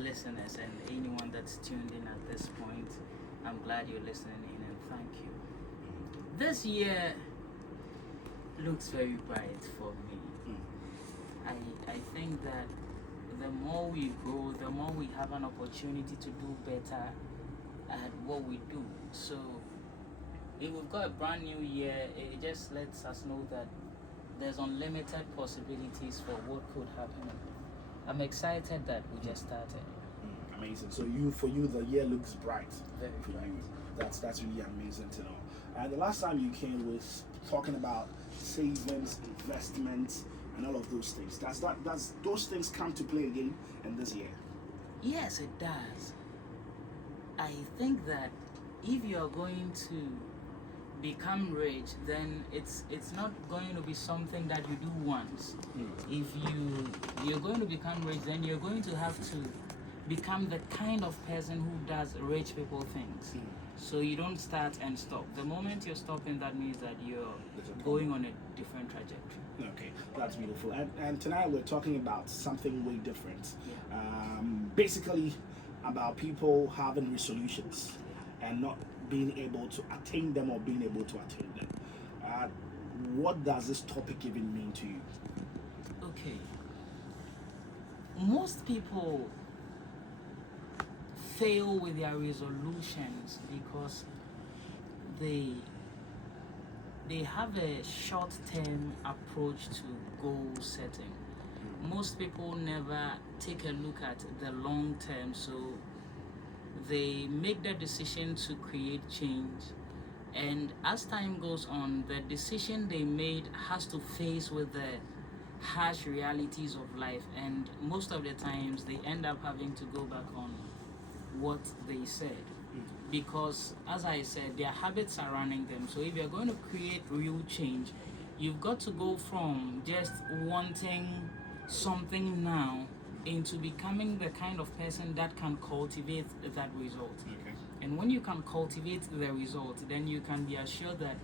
listeners and anyone that's tuned in at this point. I'm glad you're listening in and thank you. This year looks very bright for me. I think that the more we grow, the more we have an opportunity to do better at what we do. So if we've got a brand new year, it just lets us know that there's unlimited possibilities for what could happen. I'm excited that we just started. Amazing. So for you, the year looks bright. Very for bright. you. That's really amazing to know. And the last time you came was talking about savings, investments, and all of those things. Does those things come to play again in this year? Yes, it does. I think that if you're going to become rich, then it's not going to be something that you do once. If you're going to become rich, then you're going to have to become the kind of person who does rich people things. So you don't start and stop. The moment you're stopping, that means that you're going on a different trajectory. Okay, that's beautiful. And tonight we're talking about something way different. Yeah. Basically about people having resolutions and not being able to attain them or being able to attain them. What does this topic even mean to you? Okay. Most people fail with their resolutions because they have a short-term approach to goal setting. Most people never take a look at the long term, so they make the decision to create change, and as time goes on, the decision they made has to face with the harsh realities of life, and most of the times they end up having to go back on what they said, because as I said, their habits are running them. So if you're going to create real change, you've got to go from just wanting something now into becoming the kind of person that can cultivate that result. Okay. And when you can cultivate the result, then you can be assured that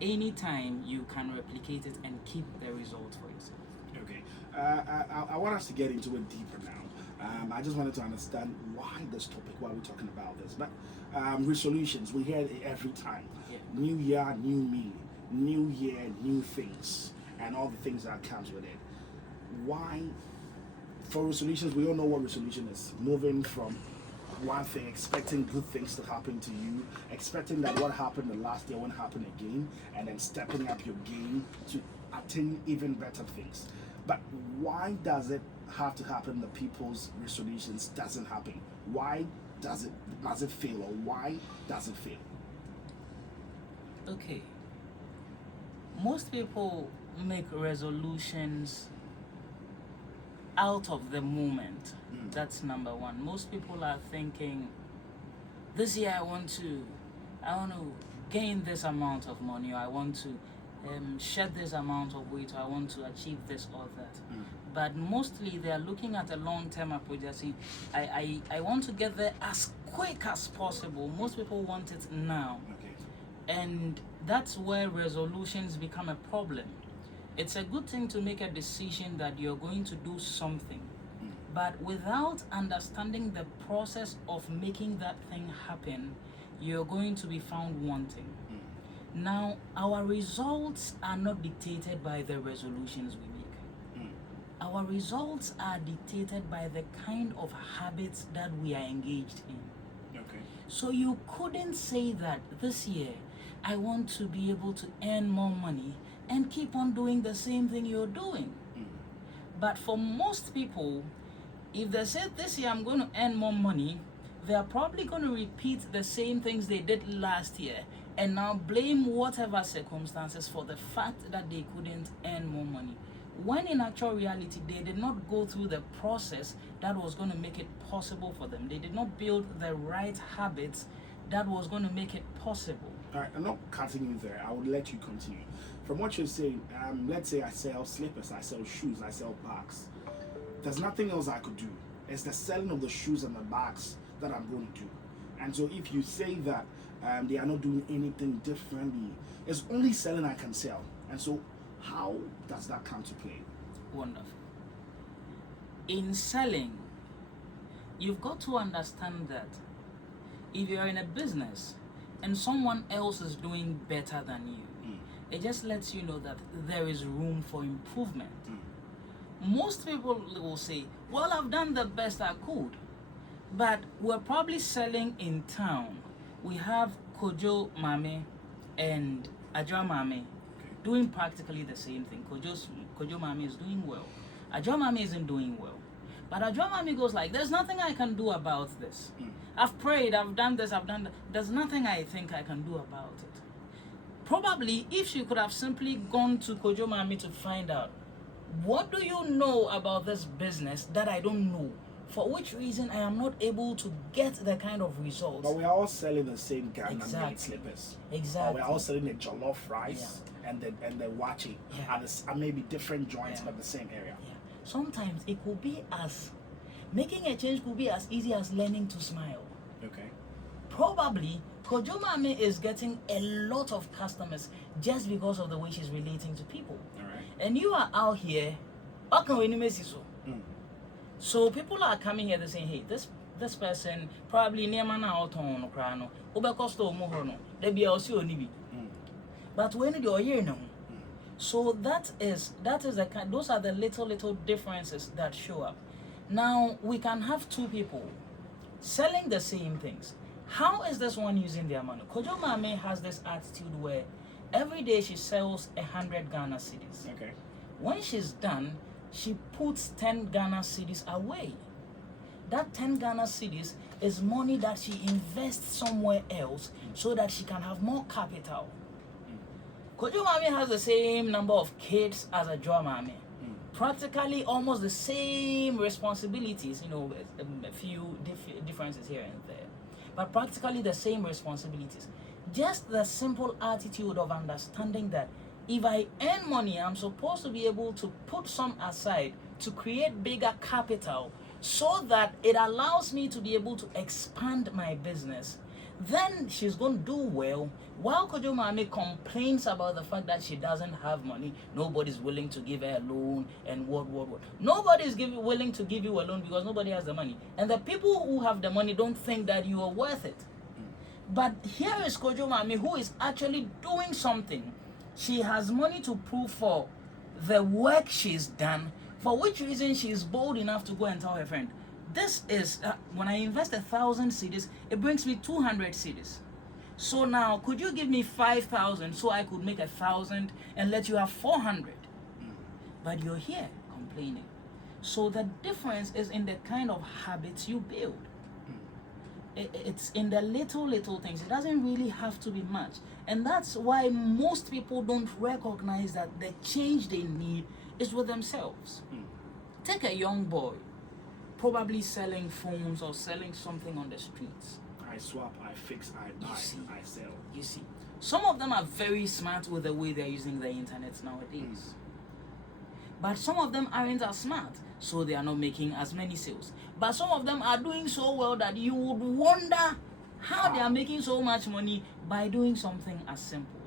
anytime you can replicate it and keep the result for yourself. Okay. I want us to get into it deeper now. I just wanted to understand why this topic, why we're talking about this. But resolutions, we hear it every time. Yeah. New year, new me. New year, new things. And all the things that comes with it. Why? For resolutions, we all know what resolution is. Moving from one thing, expecting good things to happen to you, expecting that what happened the last year won't happen again, and then stepping up your game to attain even better things. But why does it have to happen that people's resolutions doesn't happen? Why does it fail, or why does it fail? Okay. Most people make resolutions out of the moment. That's number one. Most people are thinking, this year I want to gain this amount of money, or I want to shed this amount of weight, or I want to achieve this or that. But mostly they are looking at a long-term approach. They're saying, I want to get there as quick as possible. Most people want it now. Okay. And that's where resolutions become a problem. It's a good thing to make a decision that you're going to do something, but without understanding the process of making that thing happen, you're going to be found wanting. Now, our results are not dictated by the resolutions we make. Our results are dictated by the kind of habits that we are engaged in. Okay. So you couldn't say that this year I want to be able to earn more money and keep on doing the same thing you're doing. But for most people, if they said this year I'm going to earn more money, they're probably going to repeat the same things they did last year and now blame whatever circumstances for the fact that they couldn't earn more money. When in actual reality, they did not go through the process that was going to make it possible for them. They did not build the right habits that was going to make it possible. All right, I'm not cutting you there. I would let you continue. From what you're saying, let's say I sell slippers, I sell shoes, I sell bags. There's nothing else I could do. It's the selling of the shoes and the bags that I'm going to do. And so if you say that they are not doing anything differently, it's only selling I can sell. And so how does that come to play? Wonderful. In selling, you've got to understand that if you're in a business and someone else is doing better than you, it just lets you know that there is room for improvement. Most people will say, well, I've done the best I could, but we're probably selling in town. We have Kojo Mame and Ajwa Mame doing practically the same thing. Kojo Mame is doing well. Ajwa Mame isn't doing well. But Ajwa Mame goes like, there's nothing I can do about this. I've prayed, I've done this, I've done that. There's nothing I think I can do about it. Probably, if she could have simply gone to Kojo Mame to find out, what do you know about this business that I don't know? For which reason I am not able to get the kind of results. But we are all selling the same Ghana made Exactly. slippers. Exactly. Or we're all selling the jollof rice and the wachi at maybe different joints but the same area. Yeah. Sometimes it could be as making a change could be as easy as learning to smile. Okay. Probably Kojo Mame is getting a lot of customers just because of the way she's relating to people. All right. And you are out here, so people are coming here, they're saying, hey, this person probably near man out on crano, Obecosto Mohorno, they be also nibi. But when you're here now, so that is the kind, those are the little differences that show up. Now we can have two people selling the same things. How is this one using their money? Kojo Mame has this attitude where every day she sells 100 Ghana cedis. Okay. When she's done, she puts 10 Ghana cedis away. That 10 Ghana cedis is money that she invests somewhere else so that she can have more capital. Kojo Mame has the same number of kids as Ajwa Mame. Practically almost the same responsibilities, a few differences here and there. But practically the same responsibilities. Just the simple attitude of understanding that if I earn money, I'm supposed to be able to put some aside to create bigger capital so that it allows me to be able to expand my business. Then she's going to do well. While Kojo Mame complains about the fact that she doesn't have money, nobody's willing to give her a loan and what. Nobody's willing to give you a loan because nobody has the money. And the people who have the money don't think that you are worth it. But here is Kojo Mame who is actually doing something. She has money to prove for the work she's done, for which reason she is bold enough to go and tell her friend, this is, when I invest 1,000 cedis, it brings me 200 cedis. So now, could you give me 5,000 so I could make 1,000 and let you have 400? But you're here complaining. So the difference is in the kind of habits you build. It's in the little things. It doesn't really have to be much. And that's why most people don't recognize that the change they need is with themselves. Take a young boy, probably selling phones or selling something on the streets. I swap, I fix, I buy, I sell. You see, some of them are very smart with the way they're using the internet nowadays. But some of them aren't as smart, so they are not making as many sales. But some of them are doing so well that you would wonder how they are making so much money by doing something as simple.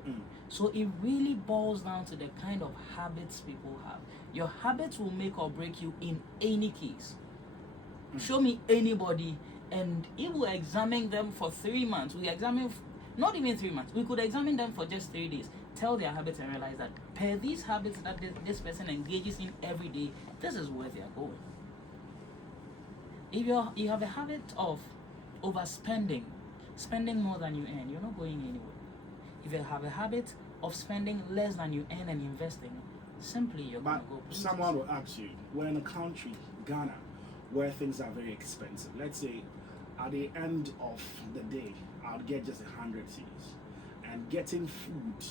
So it really boils down to the kind of habits people have. Your habits will make or break you in any case. Show me anybody, and if we examine them for 3 months, we examine, not even 3 months, we could examine them for just 3 days, tell their habits and realize that per these habits that this person engages in every day, this is where they are going. If you have a habit of overspending, spending more than you earn, you're not going anywhere. If you have a habit of spending less than you earn and investing, simply you're going to go places. Someone will ask you, we're in a country, Ghana, where things are very expensive. Let's say at the end of the day, I'll get just 100 cedis. And getting food,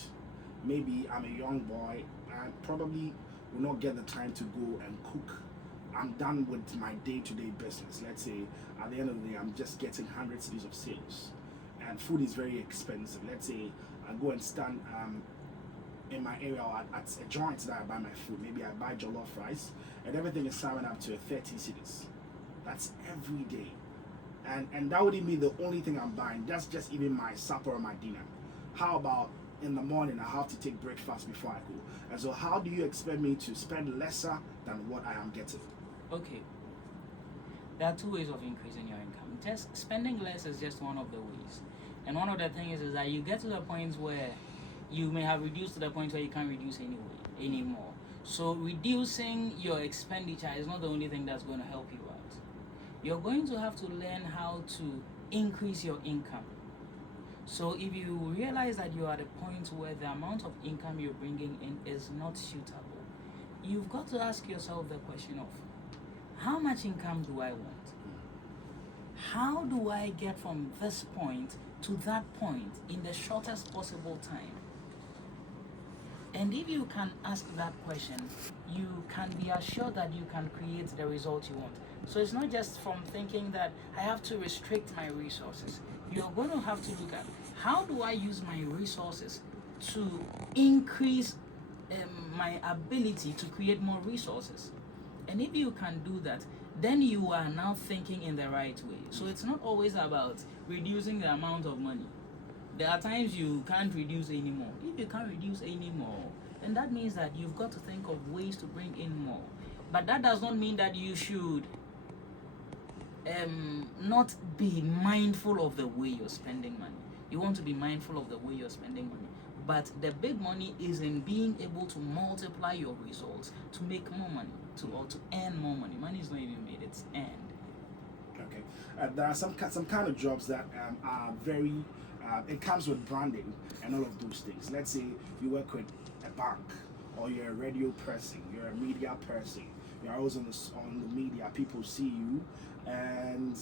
maybe I'm a young boy and probably will not get the time to go and cook. I'm done with my day-to-day business. Let's say at the end of the day, I'm just getting 100 cedis of sales. And food is very expensive. Let's say I go and stand in my area or at a joint that I buy my food. Maybe I buy jollof rice and everything is summing up to 30 cedis. That's every day. And that wouldn't be the only thing I'm buying. That's just even my supper or my dinner. How about in the morning I have to take breakfast before I go? And so how do you expect me to spend lesser than what I am getting? Okay. There are two ways of increasing your income. Just spending less is just one of the ways. And one of the things is that you get to the point where you may have reduced to the point where you can't reduce anymore. So reducing your expenditure is not the only thing that's going to help you out. You're going to have to learn how to increase your income. So if you realize that you're at a point where the amount of income you're bringing in is not suitable, you've got to ask yourself the question of, how much income do I want? How do I get from this point to that point in the shortest possible time? And if you can ask that question, you can be assured that you can create the result you want. So it's not just from thinking that I have to restrict my resources. You're going to have to look at, how do I use my resources to increase my ability to create more resources? And if you can do that, then you are now thinking in the right way. So it's not always about reducing the amount of money. There are times you can't reduce anymore. If you can't reduce anymore, then that means that you've got to think of ways to bring in more. But that does not mean that you should not be mindful of the way you're spending money. You want to be mindful of the way you're spending money. But the big money is in being able to multiply your results to make more money, or to earn more money. Money is not even made, it's earned. Okay. There are some kind of jobs that are very, it comes with branding and all of those things. Let's say you work with a bank, or you're a radio person, you're a media person, you're always on the media, people see you, and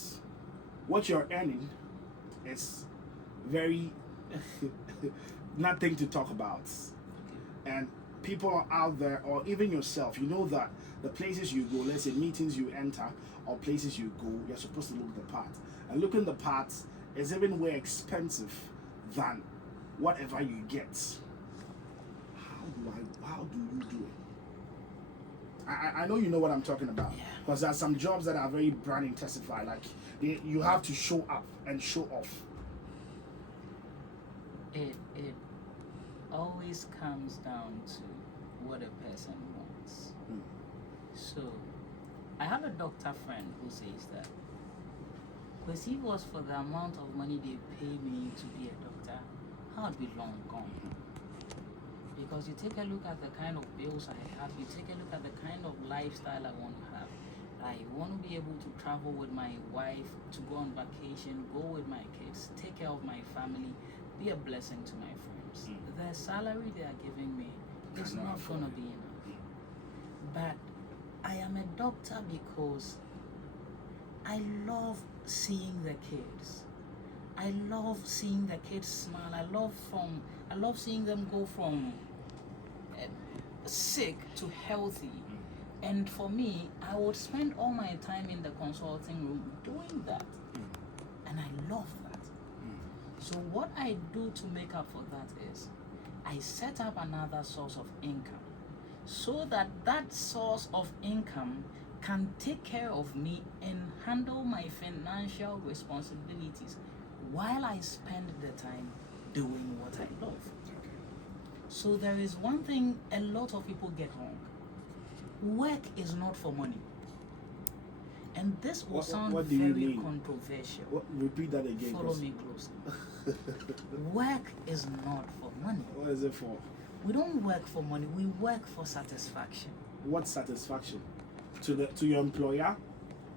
what you're earning is very nothing to talk about. And people are out there, or even yourself, you know that the places you go, let's say meetings you enter or places you go, you're supposed to look the part. And looking the part is even way expensive than whatever you get. How do you do it? I know you know what I'm talking about. Yeah. Because there are some jobs that are very brand intensified, like you have to show up and show off. It always comes down to what a person wants. So I have a doctor friend who says that, because if it was for the amount of money they pay me to be a doctor, I would be long gone. Because you take a look at the kind of bills I have, you take a look at the kind of lifestyle I want to have. I want to be able to travel with my wife, to go on vacation, go with my kids, take care of my family, be a blessing to my friends. The salary they are giving me is not going to be enough. But I am a doctor because I love seeing the kids. I love seeing the kids smile. I love seeing them go from sick to healthy. And for me, I would spend all my time in the consulting room doing that. And I love that. So what I do to make up for that is I set up another source of income, so that that source of income can take care of me and handle my financial responsibilities while I spend the time doing what I love. So there is one thing a lot of people get wrong. Work is not for money. And this will sound what do very you mean? controversial. Repeat that again. Follow me closely. Work is not for money. What is it for? We don't work for money, we work for satisfaction. What satisfaction? To your employer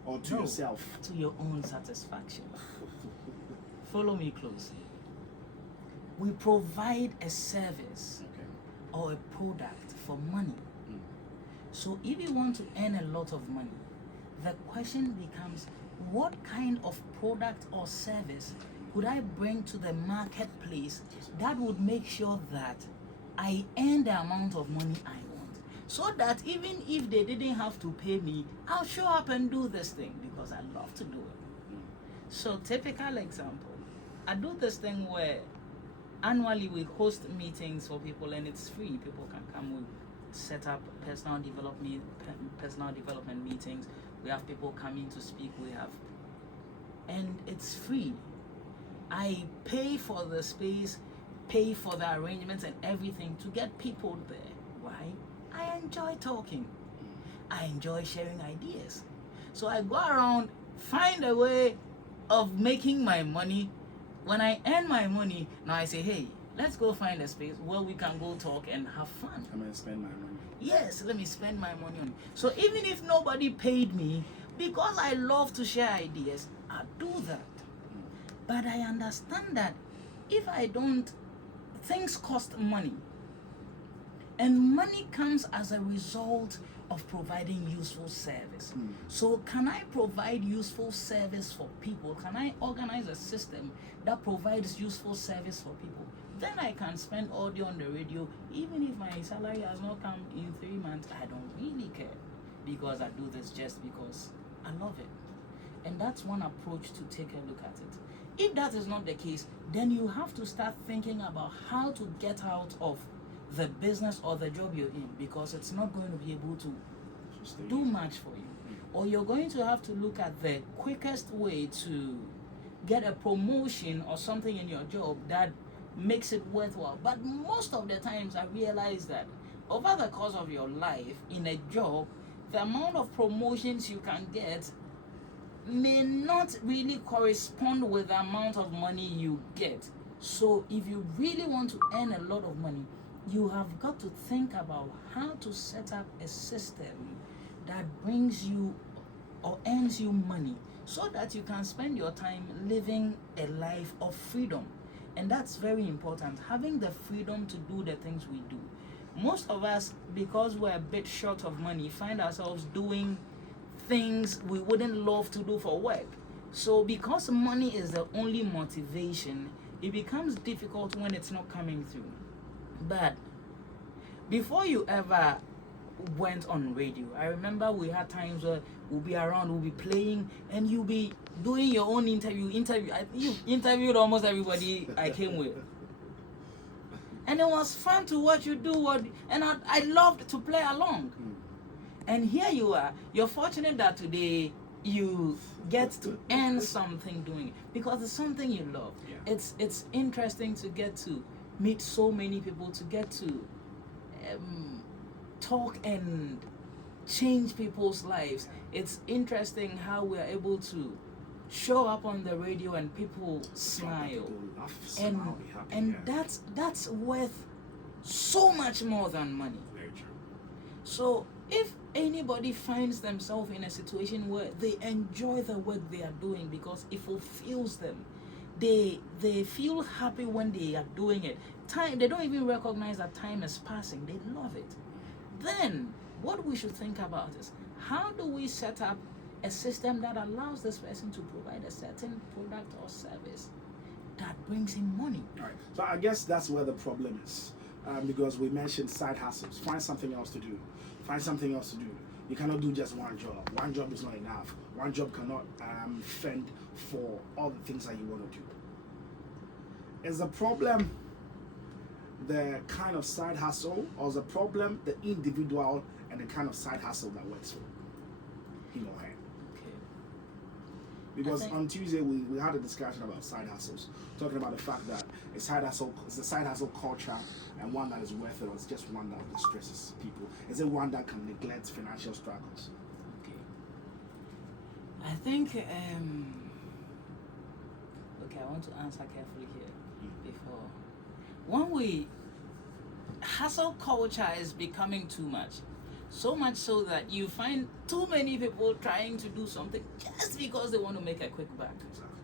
or to No, yourself? To your own satisfaction. Follow me closely. We provide a service or a product for money. So if you want to earn a lot of money, the question becomes, what kind of product or service could I bring to the marketplace that would make sure that I earn the amount of money I want? So that even if they didn't have to pay me, I'll show up and do this thing because I love to do it. So typical example, I do this thing where annually we host meetings for people and it's free. People can come, we set up personal development meetings. We have people coming to speak, and it's free. I pay for the space, pay for the arrangements and everything to get people there. Why? I enjoy talking. I enjoy sharing ideas. So I go around find a way of making my money. When I earn my money, now I say, hey, let's go find a space where we can go talk and have fun. I'm gonna spend my money. Yes, let me spend my money on it. So even if nobody paid me, because I love to share ideas, I do that. But I understand that if I don't, things cost money. And money comes as a result of providing useful service. So can I provide useful service for people? Can I organize a system that provides useful service for people? Then I can spend all day on the radio. Even if my salary has not come in 3 months, I don't really care, because I do this just because I love it. And that's one approach to take a look at it. If that is not the case, then you have to start thinking about how to get out of the business or the job you're in, because it's not going to be able to do much for you. Or you're going to have to look at the quickest way to get a promotion or something in your job that makes it worthwhile. But most of the times I realize that over the course of your life in a job, the amount of promotions you can get may not really correspond with the amount of money you get. So if you really want to earn a lot of money, you have got to think about how to set up a system that brings you or earns you money, so that you can spend your time living a life of freedom. And that's very important, having the freedom to do the things we do. Most of us, because we're a bit short of money, find ourselves doing things we wouldn't love to do for work. So because money is the only motivation, it becomes difficult when it's not coming through. But before you ever went on radio, I remember we had times where we'll be around, we'll be playing, and you'll be doing your own interview. You interviewed almost everybody I came with. And it was fun to watch you do and I loved to play along. And here you are. You're fortunate that today you get to earn something doing it, because it's something you love. Yeah. It's interesting to get to meet so many people, to get to talk and change people's lives. It's interesting how we're able to show up on the radio and people smile. People laugh, And smile, be happy, yeah. that's worth so much more than money. Very true. So if anybody finds themselves in a situation where they enjoy the work they are doing because it fulfills them, they feel happy when they are doing it. They don't even recognize that time is passing. They love it. Then what we should think about is, how do we set up a system that allows this person to provide a certain product or service that brings him money? All right. So I guess that's where the problem is, because we mentioned side hustles. Find something else to do. Find something else to do. You cannot do just one job. One job is not enough. One job cannot fend for all the things that you want to do. Is the problem the kind of side hustle, or is the problem the individual and the kind of side hustle that works for him or her? Okay. Because think- on Tuesday we had a discussion about side hustles, talking about the fact that it's a side hustle culture, and one that is worth it, or it's just one that distresses people. Is it one that can neglect financial struggles? Okay. I think okay, I want to answer carefully here before. When hustle culture is becoming too much. So much so that you find too many people trying to do something just because they want to make a quick buck. Exactly.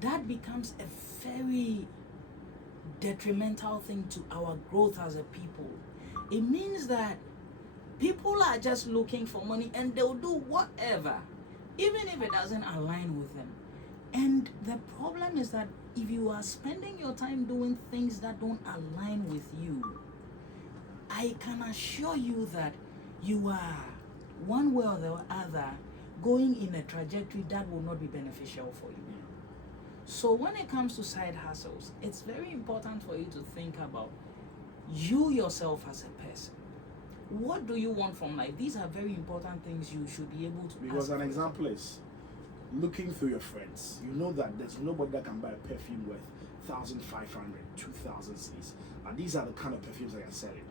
That becomes a very detrimental thing to our growth as a people. It means that people are just looking for money and they'll do whatever, even if it doesn't align with them. And the problem is that if you are spending your time doing things that don't align with you, I can assure you that you are, one way or the other, going in a trajectory that will not be beneficial for you. So when it comes to side hustles, it's very important for you to think about you yourself as a person. What do you want from life? These are very important things you should be able to Because ask an for. example is looking through your friends. You know that there's nobody that can buy a perfume worth 1,500, 2,000 Cs. And these are the kind of perfumes that you're selling.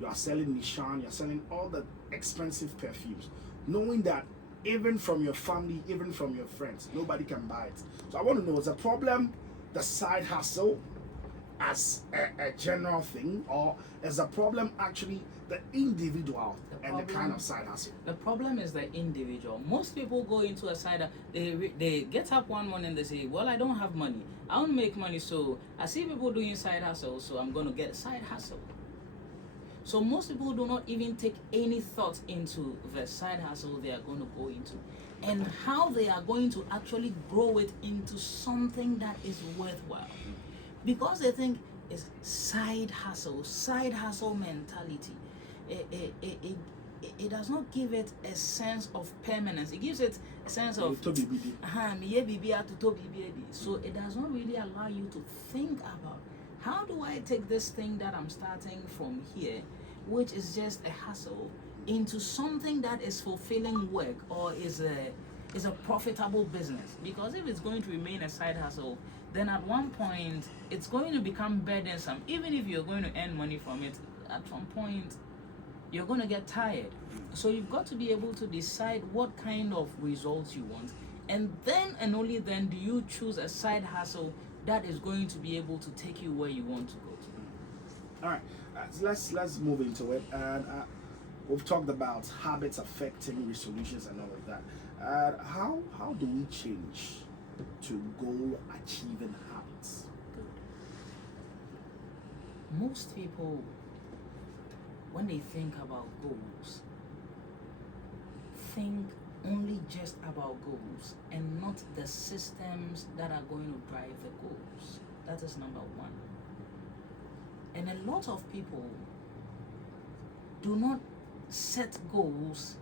You are selling Nishan, you're selling all the expensive perfumes, knowing that even from your family, even from your friends. Nobody can buy it. So I want to know, is the problem the side hustle as a general thing, or is the problem actually the individual and the kind of side hustle? The problem is the individual. Most people go into a side, they get up one morning and they say, well, I don't have money. I want to make money, so I see people doing side hustle, so I'm going to get a side hustle. So most people do not even take any thought into the side hustle they are going to go into and how they are going to actually grow it into something that is worthwhile. Because they think it's side hustle mentality. It does not give it a sense of permanence. It gives it a sense of so it does not really allow you to think about, how do I take this thing that I'm starting from here, which is just a hustle, into something that is fulfilling work or is a profitable business? Because if it's going to remain a side hustle, then at one point it's going to become burdensome. Even if you're going to earn money from it, at some point you're going to get tired. So you've got to be able to decide what kind of results you want, and then and only then do you choose a side hustle that is going to be able to take you where you want to go to. All right, let's move into it. And we've talked about habits affecting resolutions and all of that. How do we change to goal achieving habits? Most people, when they think about goals, think only just about goals and not the systems that are going to drive the goals. That is number one. And a lot of people do not set goals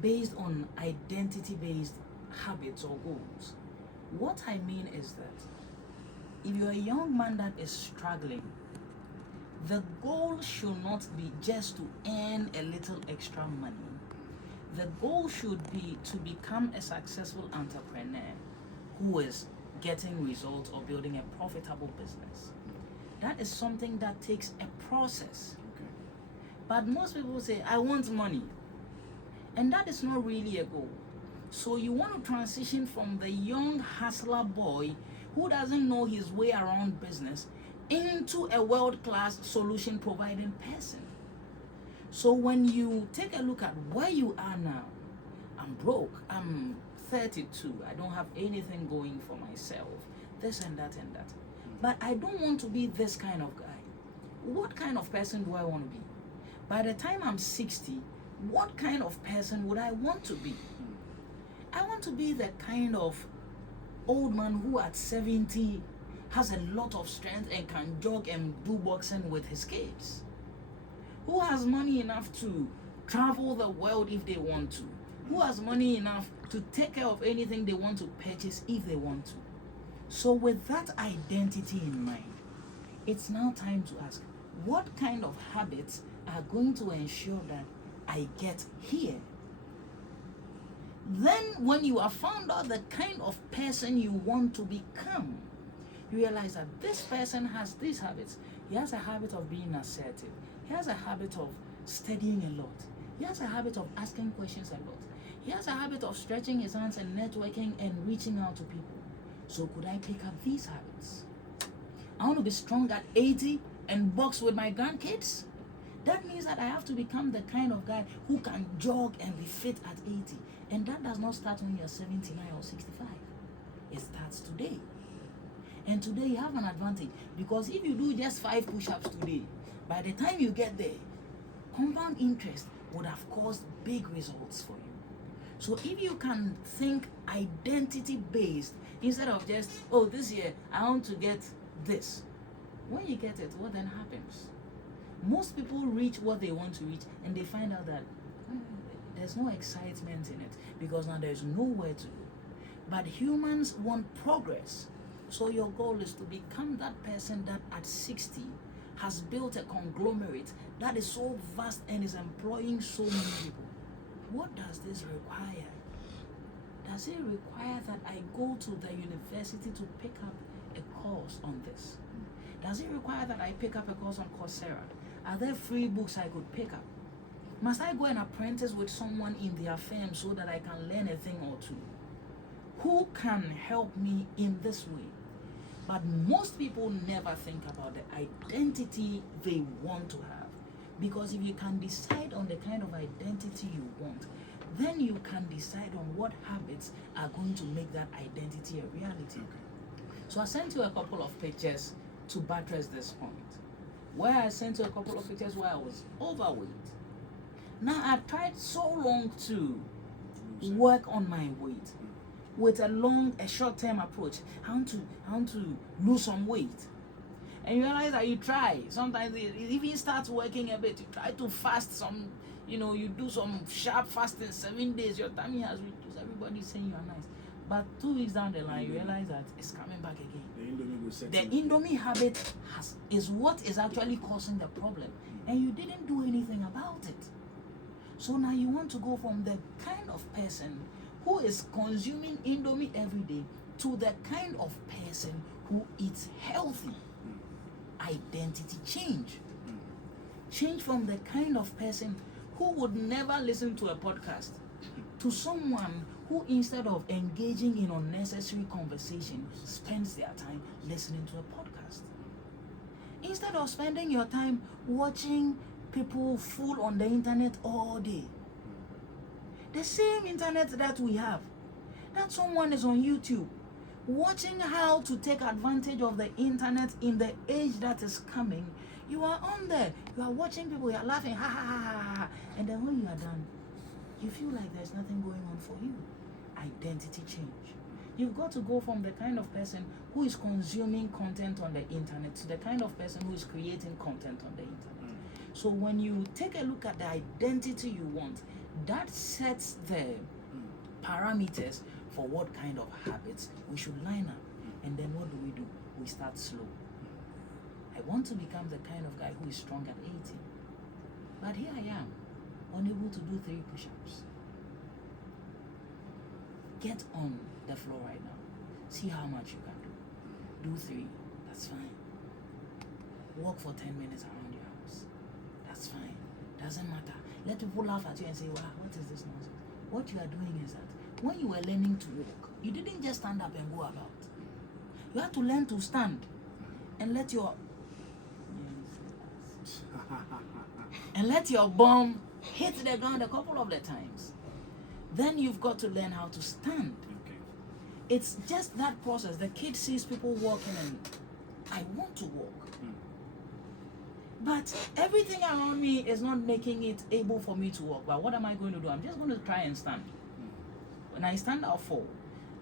based on identity-based habits or goals. What I mean is that if you're a young man that is struggling, the goal should not be just to earn a little extra money. The goal should be to become a successful entrepreneur who is getting results or building a profitable business. That is something that takes a process. Okay. But most people say, I want money. And that is not really a goal. So you want to transition from the young hustler boy who doesn't know his way around business into a world-class solution providing person. So when you take a look at where you are now, I'm broke, I'm 32, I don't have anything going for myself, this and that and that. But I don't want to be this kind of guy. What kind of person do I want to be? By the time I'm 60, what kind of person would I want to be? I want to be the kind of old man who at 70 has a lot of strength and can jog and do boxing with his kids. Who has money enough to travel the world if they want to. Who has money enough to take care of anything they want to purchase if they want to. So with that identity in mind, it's now time to ask, what kind of habits are going to ensure that I get here? Then when you have found out the kind of person you want to become, you realize that this person has these habits. He has a habit of being assertive. He has a habit of studying a lot. He has a habit of asking questions a lot. He has a habit of stretching his hands and networking and reaching out to people. So could I pick up these habits? I want to be strong at 80 and box with my grandkids. That means that I have to become the kind of guy who can jog and be fit at 80. And that does not start when you're 79 or 65. It starts today. And today you have an advantage, because if you do just 5 push-ups today, by the time you get there, compound interest would have caused big results for you. So if you can think identity-based instead of just, oh, this year I want to get this. When you get it, what then happens? Most people reach what they want to reach and they find out that there's no excitement in it because now there's nowhere to go. But humans want progress. So your goal is to become that person that at 60 has built a conglomerate that is so vast and is employing so many people. What does this require? Does it require that I go to the university to pick up a course on this? Does it require that I pick up a course on Coursera? Are there free books I could pick up? Must I go and apprentice with someone in their firm so that I can learn a thing or two? Who can help me in this way? But most people never think about the identity they want to have. Because if you can decide on the kind of identity you want, then you can decide on what habits are going to make that identity a reality. So I sent you a couple of pictures to buttress this point. Where I sent you a couple of pictures where I was overweight. Now I've tried so long to work on my weight with a short-term approach. I want to lose some weight. And you realize that you try. Sometimes it even starts working a bit. You try to fast some, you do some sharp fasting, 7 days, your tummy has reduced. Everybody's saying you are nice. But 2 weeks down the line, you realize that it's coming back again. The Indomie habit is what is actually causing the problem. And you didn't do anything about it. So now you want to go from the kind of person who is consuming Indomie every day to the kind of person who eats healthy. Identity change. Change from the kind of person who would never listen to a podcast to someone who, instead of engaging in unnecessary conversation, spends their time listening to a podcast. Instead of spending your time watching people fool on the internet all day. The same internet that we have, that someone is on YouTube watching how to take advantage of the internet in the age that is coming. You are on there, you are watching people, you are laughing, ha ha ha ha ha, and then when you are done, you feel like there's nothing going on for you. Identity change. You've got to go from the kind of person who is consuming content on the internet to the kind of person who is creating content on the internet. So when you take a look at the identity you want, that sets the parameters for what kind of habits we should line up. And then what do? We start slow. I want to become the kind of guy who is strong at 80. But here I am, unable to do 3 push-ups. Get on the floor right now. See how much you can do. Do 3, that's fine. Walk for 10 minutes around your house. That's fine. Doesn't matter. Let people laugh at you and say, wow, what is this nonsense? What you are doing is that when you were learning to walk, you didn't just stand up and go about. You had to learn to stand and let your bum hit the ground a couple of the times. Then you've got to learn how to stand. It's just that process. The kid sees people walking and I want to walk. But everything around me is not making it able for me to walk. But what am I going to do? I'm just going to try and stand. When I stand, I'll fall.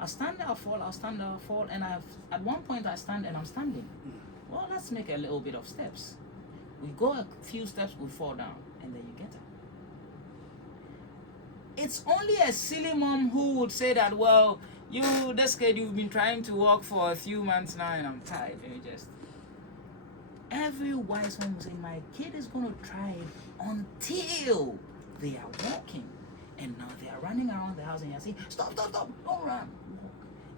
I'll stand, I'll fall, I'll stand, I'll fall. And at one point I stand and I'm standing. Well, let's make a little bit of steps. We go a few steps, we fall down, and then you get up. It's only a silly mom who would say that, well, this kid, you've been trying to walk for a few months now and I'm tired. And you just... Every wise one will say, my kid is going to try it until they are walking. And now they are running around the house and you're saying, stop, don't run, walk.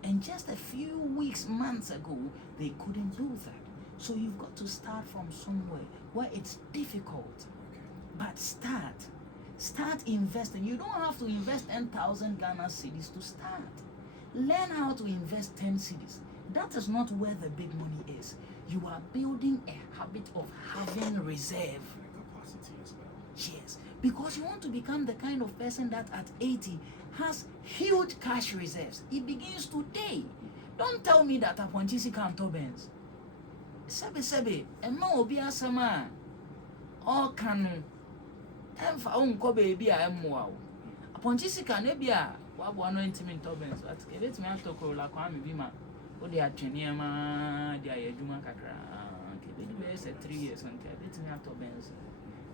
And just a few weeks, months ago, they couldn't do that. So you've got to start from somewhere where it's difficult. But start investing. You don't have to invest 10,000 Ghana cedis to start. Learn how to invest 10 cedis. That is not where the big money is. You are building a habit of having reserve. Capacity as well. Yes. Because you want to become the kind of person that at 80 has huge cash reserves. It begins today. Don't tell me that upon Jessica and Tobins. Sebe, and no be a sama. All can emfa unko baby a wow. Upon Jessica, nebia, wabwano intimate Tobins, but if it's me to call la kwami bima, or the Acheniama, the Ayaduma Katra, okay, 3 years until it's me to Tobins.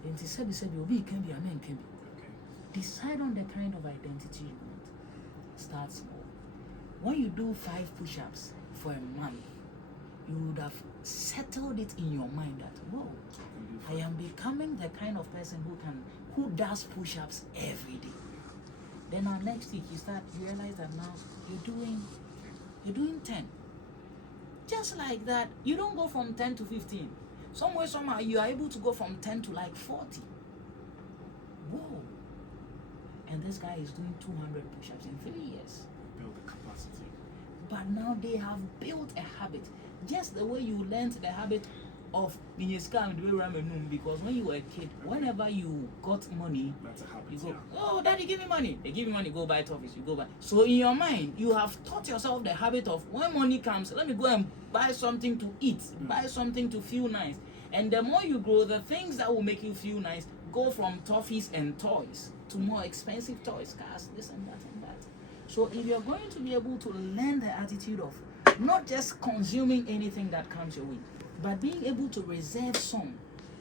And he said, you'll be can be a man can be. Decide on the kind of identity you want. Start small. When you do 5 push-ups for a month, you would have settled it in your mind that, whoa, I am becoming the kind of person who does push-ups every day. Then our next week you realize that now you're doing 10. Just like that, you don't go from 10 to 15. Somewhere, somehow, you are able to go from 10 to like 40. Whoa. and this guy is doing 200 push-ups in 3 years. Build the capacity. But now they have built a habit, just the way you learned the habit of because when you were a kid, whenever you got money, That's a habit. you go, Yeah. oh, daddy, give me money. They give you money, go buy toffees, you go buy. So in your mind, you have taught yourself the habit of when money comes, let me go and buy something to eat, buy something to feel nice. And the more you grow, the things that will make you feel nice go from toffees and toys to more expensive toys, cars, this and that and that. So if you're going to be able to learn the attitude of not just consuming anything that comes your way, but being able to reserve some,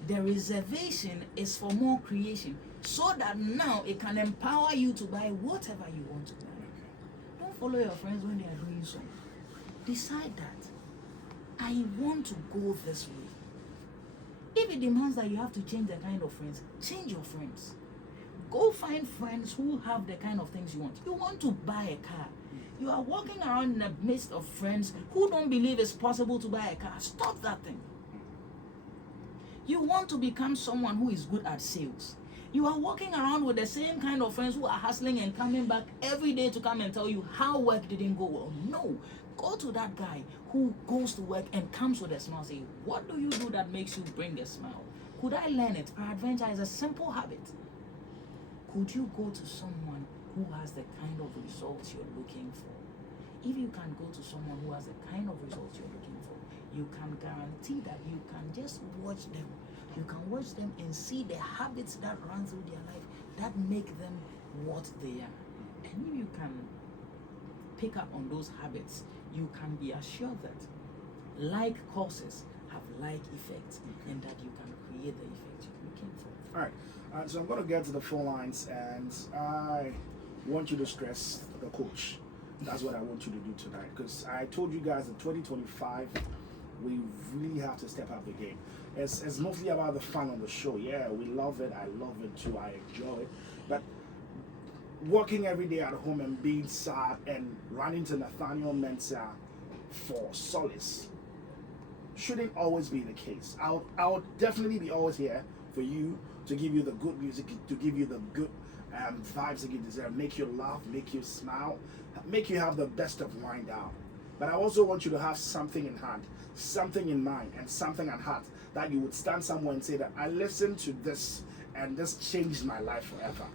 the reservation is for more creation, so that now it can empower you to buy whatever you want to buy. Don't follow your friends when they are doing so. Decide that I want to go this way. If it demands that you have to change the kind of friends, change your friends. Go find friends who have the kind of things you want. You want to buy a car. You are walking around in the midst of friends who don't believe it's possible to buy a car. Stop that thing. You want to become someone who is good at sales. You are walking around with the same kind of friends who are hustling and coming back every day to come and tell you how work didn't go well. No. Go to that guy who goes to work and comes with a smile. Say, what do you do that makes you bring a smile? Could I learn it? Peradventure is a simple habit. Could you go to someone who has the kind of results you're looking for? If you can go to someone who has the kind of results you're looking for, you can guarantee that you can just watch them. You can watch them and see the habits that run through their life that make them what they are. And if you can pick up on those habits, you can be assured that like causes have like effects, and that you can create the effect you're looking for. All right. So I'm going to get to the phone lines, and I want you to stress the coach. That's what I want you to do tonight, because I told you guys that 2025, we really have to step up the game. It's mostly about the fun on the show. Yeah, we love it. I love it too. I enjoy it. But working every day at home and being sad and running to Nathaniel Mensah for solace shouldn't always be the case. I'll definitely be always here for you, to give you the good music, to give you the good vibes that you deserve, make you laugh, make you smile, make you have the best of wind down. But I also want you to have something in hand, something in mind, and something at heart, that you would stand somewhere and say that I listened to this and this changed my life forever.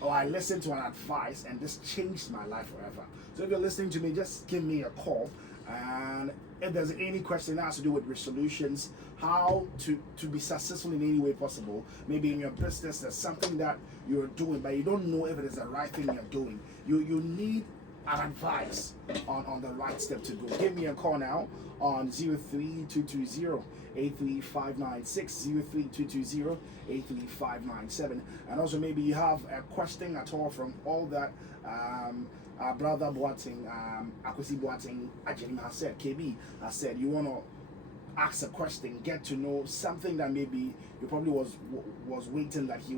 Or I listened to an advice and this changed my life forever. So if you're listening to me, just give me a call. And if there's any question that has to do with resolutions, how to be successful in any way possible, maybe in your business, there's something that you're doing, but you don't know if it is the right thing you're doing. You need an advice on the right step to go. Give me a call now on 03220 83596, 03220 and also maybe you have a question at all from all that our brother Boateng, Akwesi Boateng Ajim has said, KB has said, you want to ask a question, get to know something that maybe you probably was waiting that he